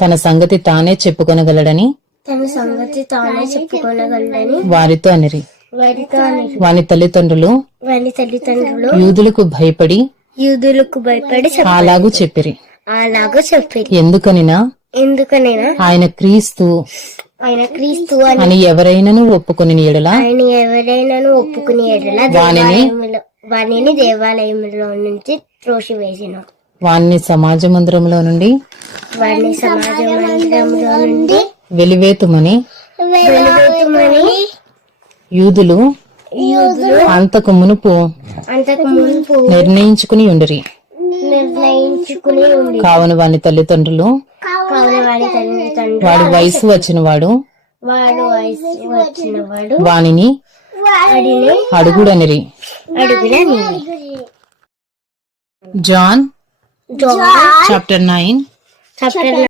తన సంగతి తానే చెప్పుకొనగలడని వారితో అనిరి. వాని తల్లిదండ్రులు యూదులకు భయపడి అలాగూ చెప్పిరి. ఎందుకనినా ఆయన క్రీస్తు అని ఎవరైనాను ఒప్పుకుని ఎడల వాణిని దేవాలయంలో నుంచి త్రోసివేసిన. వాణ్ణి సమాజ మందిరంలో నుండి వెలివేతుమని యూదులు అంతకు మునుపు నిర్ణయించుకుని ఉండిరి. కావున వాని తల్లిదండ్రులు వాడి వయసు వచ్చినవాడు వానిని అడుగుడనిరి. John chapter 9